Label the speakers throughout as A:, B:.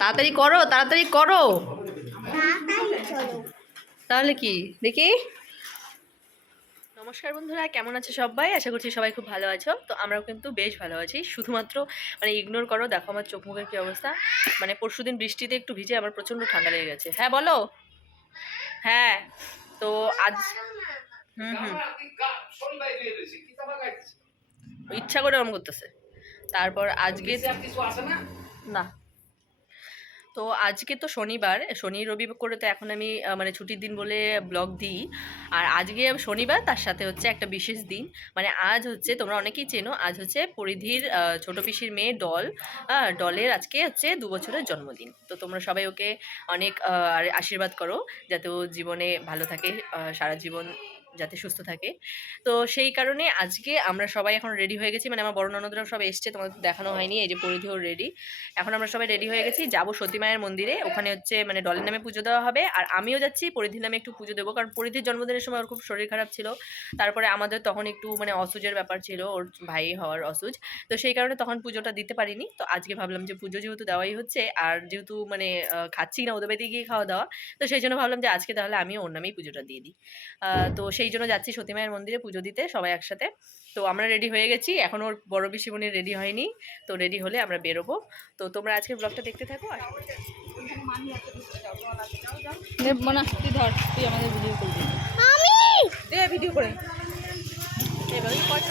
A: তাড়াতাড়ি করো তাড়াতাড়ি করো। তাহলে কি? দেখি। নমস্কার বন্ধুরা কেমন আছে সবাই? আশা করছি সবাই খুব ভালো আছো। তো আমরাও কিন্তু বেশ ভালো আছি। শুধুমাত্র মানে ইগনোর করো দেখো আমার চোখ মুখের কী অবস্থা। মানে পরশুদিন বৃষ্টিতে একটু ভিজে আমার প্রচণ্ড ঠান্ডা লেগে গেছে। হ্যাঁ বলো। হ্যাঁ তো আজ হুম হুম। ইচ্ছা করে ওরম করতেছে। তারপর আজকে না। তো আজকে তো শনিবার, শনি, রবি করে তো এখন আমি মানে ছুটির দিন বলে ব্লগ দিই। আর আজকে শনিবার, তার সাথে হচ্ছে একটা বিশেষ দিন। মানে আজ হচ্ছে, তোমরা অনেকেই চেনো, আজ হচ্ছে পরিধির ছোট পিসির মেয়ে ডল। ডলের আজকে হচ্ছে দু বছরের জন্মদিন। তো তোমরা সবাই ওকে অনেক আশীর্বাদ করো, যাতে ও জীবনে ভালো থাকে সারা জীবন যাতে সুস্থ থাকে। তো সেই কারণে আজকে আমরা সবাই এখন রেডি হয়ে গেছি। মানে আমার বড় ননদরাও সব এসছে, তোমাদের দেখানো হয়নি, এই যে পরিধিও রেডি এখন আমরা সবাই রেডি হয়ে গেছি, যাব সতী মায়ের মন্দিরে। ওখানে হচ্ছে মানে ডলের নামে পুজো দেওয়া হবে। আর আমিও যাচ্ছি, পরিধির নামে একটু পুজো দেবো। কারণ পরিধির জন্মদিনের সময় ওর খুব শরীর খারাপ ছিল। তারপরে আমাদের তখন একটু মানে অসুজের ব্যাপার ছিল, ওর ভাই হওয়ার অসুজ তো সেই কারণে তখন পুজোটা দিতে পারিনি। তো আজকে ভাবলাম যে পুজো যেহেতু দেওয়াই হচ্ছে, আর যেহেতু মানে খাচ্ছি না ওদের বাড়িতে গিয়ে খাওয়া দাওয়া, তো সেই জন্য ভাবলাম যে আজকে তাহলে আমিও ওর নামেই পুজোটা দিয়ে দিই। তো সেই জন্য যাচ্ছি সতী মায়ের মন্দিরে পুজো দিতে সবাই একসাথে। তো আমরা রেডি হয়ে গেছি। এখন ওর বড় মনে রেডি হয়নি। তো রেডি হলে আমরা বেরোবো। তো তোমরা আজকের ব্লগটা দেখতে থাকো। আর
B: মনা ধর তুই আমাদের ভিডিও করবি। ভিডিও করে।
A: এভাবেই কষ্ট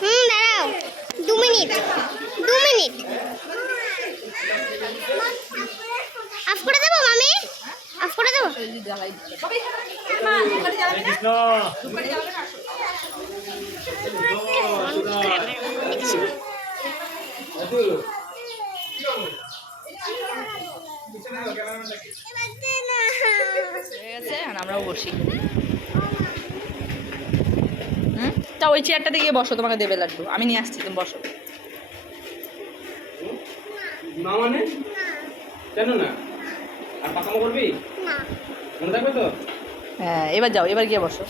C: হুম, দাঁড়াও। দু মিনিট। দু মিনিট। অফ করে দেবো, মামি? অফ করে দেবো?
A: আমরাও বসি। তা ওই চেয়ারটাতে গিয়ে বসো তোমাকে দেবে লাড্ডু। আমি নিয়ে আসছি তুমি বসো।
D: না মানে? কেন না? আর পাকামো করবি?
C: না।
D: মনে থাকবে তো?
A: হ্যাঁ এবার যাও এবার গিয়ে বসো।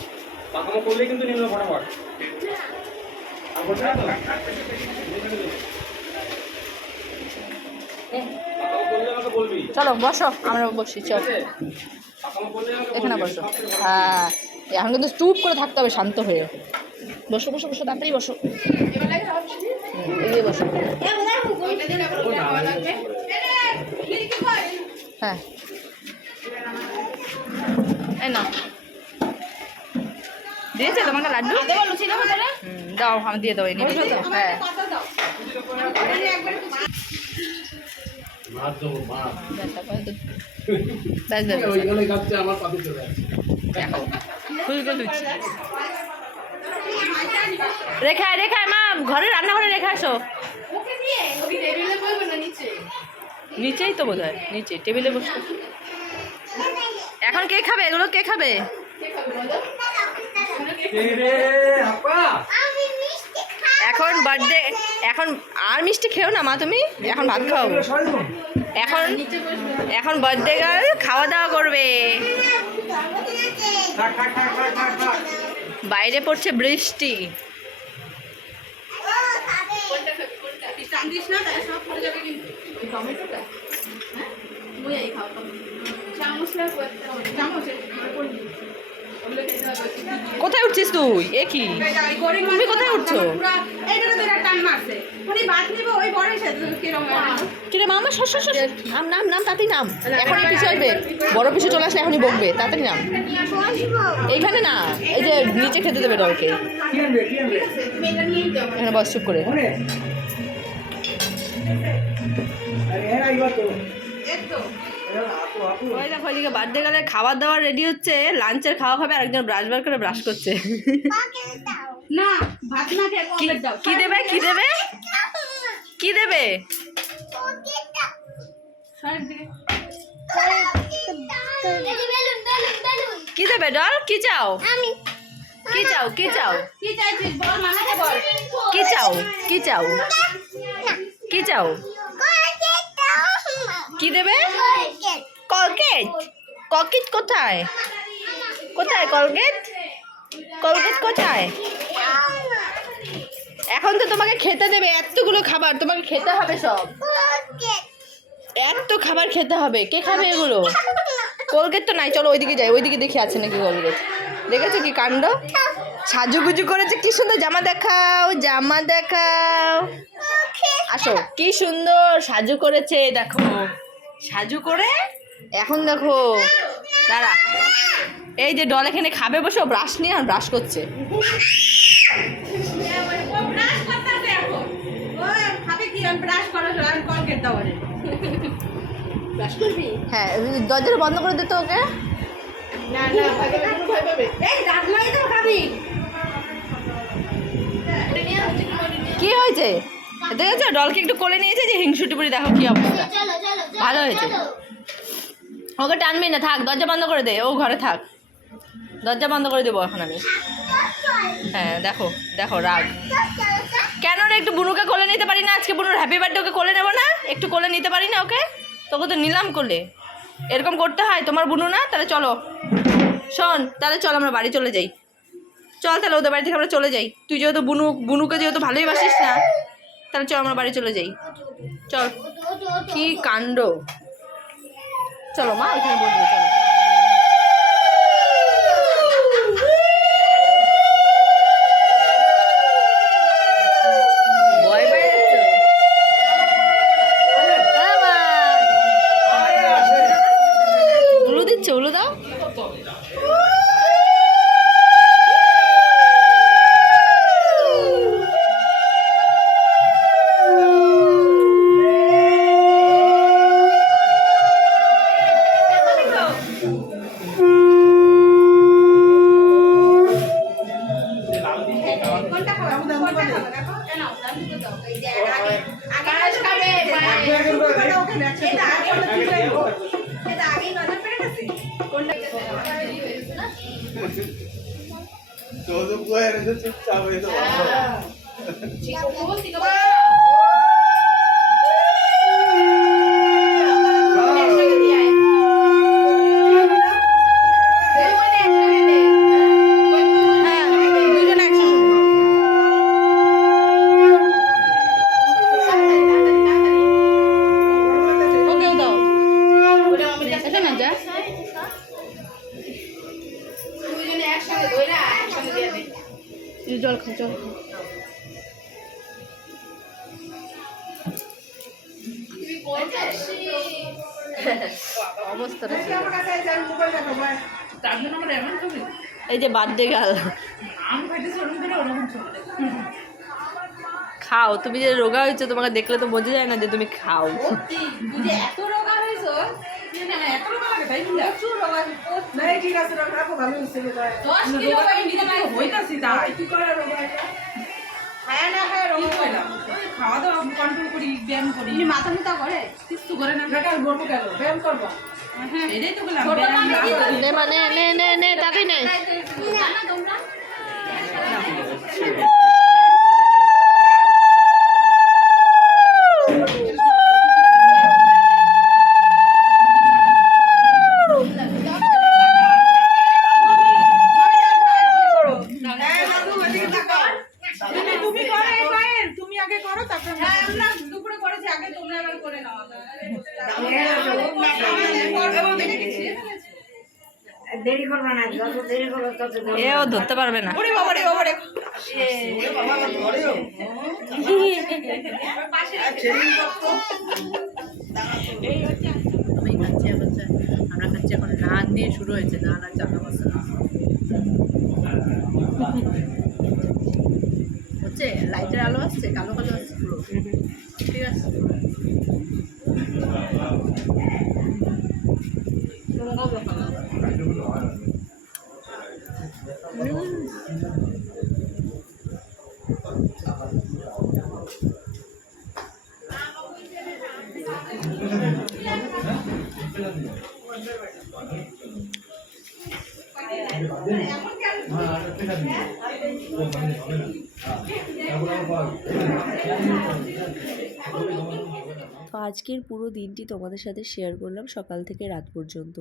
D: পাকামো করলে কিন্তু নিল ফটাফট। আর না তো? পাকামো করলে আমাকে বলবি।
A: চলো বসো আমরা বসি চল। এখানে বসো। হ্যাঁ এখন কিন্তু চুপ করে থাকতে হবে শান্ত হয়ে। বসো বসো বসো তাড়াতাড়ি বসো। এগিয়ে বসো। হ্যাঁ। এই না দিয়েছে তোমাকে লাড্ডু? দাও আমি দিয়ে দেবো নিয়ে। হ্যাঁ ব্যাস, ব্যাস।
D: ওইগুলোই খাচ্ছে, আমার পাতে চলে আসছে।
A: দেখো ফুলকো লুচি রেখায় রেখায় মা ঘরে রান্নাঘরে রেখে আসো। নিচেই তো বোধ হয় নিচে, টেবিলে বসে। এখন কে খাবে? এগুলো কে খাবে? এখন বার্থডে এখন আর মিষ্টি খেও না, মা তুমি? এখন ভাত খাও। এখন এখন বার্থডে গার্ল খাওয়া দাওয়া করবে।
D: থাক, থাক, থাক, থাক।
A: বাইরে পড়ছে বৃষ্টি কোথায় উঠছিস তুই? এ কি? তুমি কোথায় উঠছো? কিরে মামা সর সর নাম নাম নাম তাড়াতাড়ি নাম। এখনই পিছু আসবে। বড় পিছু চলে আসলে এখনই বকবে। তাড়াতাড়ি নাম। এইখানে না এই যে নিচে খেতে দেবে ডলকে
D: কি আনবে, কি
A: এখানে বস চুপ করে। ওই দেখো ওইদিকে বার্থডে গেলে খাবার দাবার রেডি হচ্ছে লাঞ্চের খাওয়া খাবে আরেকজন ব্রাশ বার করে ব্রাশ করছে
B: না ভাত
A: কি দেবে কি দেবে কি দেবে কি দেবে ডল কি চাও? কি চাও? কি চাও?
B: কি
A: চাও? কি চাও? কি চাও? কি দেবে? কলগেট কলগেট কোথায়? কোথায় কলগেট কলগেট কোথায়? এখন তো তোমাকে খেতে দেবে, এতগুলো খাবার, তোমাকে খেতে হবে সব। এত খাবার খেতে হবে, কে খাবে এগুলো? কলগেট তো নাই, চলো ওইদিকে যাই, ওইদিকে দেখি আছে নাকি কলগেট দেখেছ কি কাণ্ড? সাজুগুজু করেছে, কি সুন্দর, জামা দেখাও জামা দেখাও। আসো। কি সুন্দর সাজু করেছে, দেখো। সাজু করে এখন দেখো, দাঁড়া। এই যে ডল এখানে খাবে বসে ব্রাশ নিয়ে আর ব্রাশ করছে। হ্যাঁ দরজাটা বন্ধ করে দিতে ওকে। কি হয়েছে? দেখেছ? ডলকে একটু কোলে নিয়েছে যে হিংসুটি পুরি দেখো কি অবস্থা। ভালো হয়েছে। ওকে টানবি না থাক দরজা বন্ধ করে দে ও ঘরে থাক। দরজা বন্ধ করে দেবো এখন আমি। হ্যাঁ দেখো দেখো রাগ। কেন রে একটু বুনুকে কোলে নিতে পারি না? আজকে বুনুর হ্যাপি বার্থডে ওকে কোলে নেব না? একটু কোলে নিতে পারি না ওকে? তোকে তো নিলাম কোলে। এরকম করতে হয় তোমার বুনু না? তাহলে চলো। শোন তাহলে চল আমরা বাড়ি চলে যাই। চল তাহলে ওদের বাড়ি থেকে আমরা চলে যাই। তুই যেহেতু বুনু বুনুকে যেহেতু ভালোই বাসিস না তাহলে চল আমার বাড়ি চলে যাই। চল। কি কাণ্ড? চলো মা ওইখানে বসবো চলো।
E: Todo puede, eso
A: es chavo, eso.
B: Ah. Chico, ¿cómo
A: জল খাও জল
B: ছবি
A: এই যে বার্থডে গাল। খাও তুমি যে রোগা হয়েছো তোমাকে দেখলে তো বোঝা যায় না যে তুমি খাও।
B: এত তুই না না হইতাছি তাই কি না খায়া খাওয়া দাওয়া কন্ট্রোল করি ব্যায়াম করি মাথা মুথা করে কিছু করে না বেকার করব কেন ব্যায়াম করব হ্যাঁ এটাই তো বললাম ব্যায়াম না করলে-
A: নে মানে নে নে নে। তাকে নে
B: জানা তোমরা
F: দেরি করবে না যত দেরি করবে তত দেরি।
A: ধরতে পারবে না।
B: ওরে বাবা রে বাবা রে।
A: আমি খাচ্ছি এখন আমরা খাচ্ছি এখন নান দিয়ে শুরু হয়েছে চানা মশলা ও
G: লাইটের আলো আসছে কালো কালো আসছে পুরো। ঠিক আছে? Gracias.
H: তো আজকের পুরো দিনটি তোমাদের সাথে শেয়ার করলাম সকাল থেকে রাত পর্যন্ত।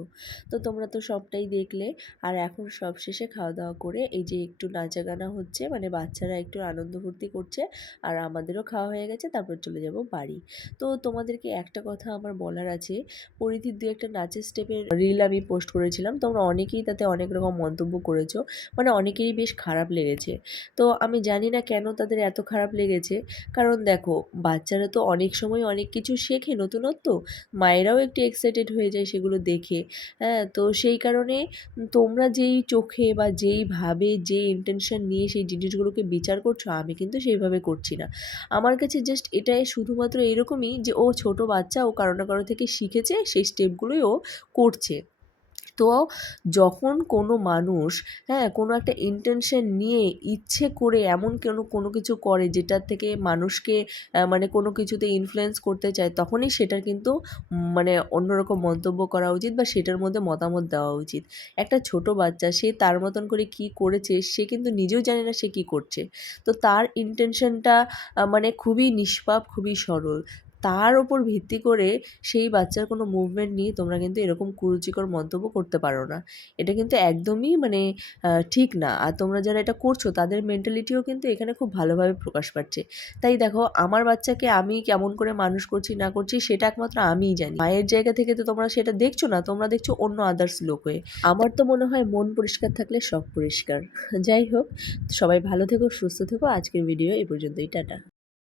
H: তো তোমরা তো সবটাই দেখলে। আর এখন সব শেষে খাওয়া দাওয়া করে এই যে একটু নাচা গানা হচ্ছে মানে বাচ্চারা একটু আনন্দ ফুর্তি করছে, আর আমাদেরও খাওয়া হয়ে গেছে, তারপর চলে যাব বাড়ি। তো তোমাদেরকে একটা কথা আমার বলার আছে, পরিধির দু একটা নাচের স্টেপের রিল আমি পোস্ট করেছিলাম, তোমরা অনেকেই তাতে অনেক রকম মন্তব্য করেছ মানে অনেকেরই বেশ খারাপ লেগেছে। তো আমি জানি না কেন তাদের এত খারাপ লেগেছে, কারণ দেখো, বাচ্চারা তো অনেক সময় অনেক কিছু শেখে নতুনত্ব? মায়েরাও একটু এক্সাইটেড হয়ে যায় সেগুলো দেখে। হ্যাঁ তো সেই কারণে তোমরা যেই চোখে বা যেইভাবে যে ইন্টেনশন নিয়ে সেই জিনিসগুলোকে বিচার করছ, আমি কিন্তু সেইভাবে করছি না। আমার কাছে জাস্ট এটাই শুধুমাত্র এরকমই যে ও ছোট বাচ্চা, ও কারও না কারও থেকে শিখেছে, সেই স্টেপগুলোই ও করছে। তো যখন কোনো মানুষ হ্যাঁ কোনো একটা ইন্টেনশন নিয়ে ইচ্ছে করে এমন কোনো কোনো কিছু করে যেটার থেকে মানুষকে মানে কোনো কিছুতে ইনফ্লুয়েন্স করতে চায়, তখনই সেটার কিন্তু মানে অন্যরকম মন্তব্য করা উচিত বা সেটার মধ্যে মতামত দেওয়া উচিত। একটা ছোট বাচ্চা, সে তার মতন করে কি করেছে, সে কিন্তু নিজেও জানে না সে কি করছে। তো তার ইন্টেনশনটা মানে খুবই নিষ্পাপ, খুবই সরল। তার ওপর ভিত্তি করে সেই বাচ্চার কোনো মুভমেন্ট নিয়ে তোমরা কিন্তু এরকম কুরুচিকর মন্তব্য করতে পারো না। এটা কিন্তু একদমই মানে ঠিক না। আর তোমরা যারা এটা করছ, তাদের মেন্টালিটিও কিন্তু এখানে খুব ভালোভাবে প্রকাশ পাচ্ছে। তাই দেখো, আমার বাচ্চাকে আমি কেমন করে মানুষ করছি, না করছি, সেটা একমাত্র আমিই জানি। মায়ের জায়গা থেকে তো তোমরা সেটা দেখছ না, তোমরা দেখছ অন্য আদার্স লোক হয়ে। আমার তো মনে হয় মন পরিষ্কার থাকলে সব পরিষ্কার। যাই হোক, সবাই ভালো থেকো, সুস্থ থেকো। আজকের ভিডিও এই পর্যন্তই, টাটা।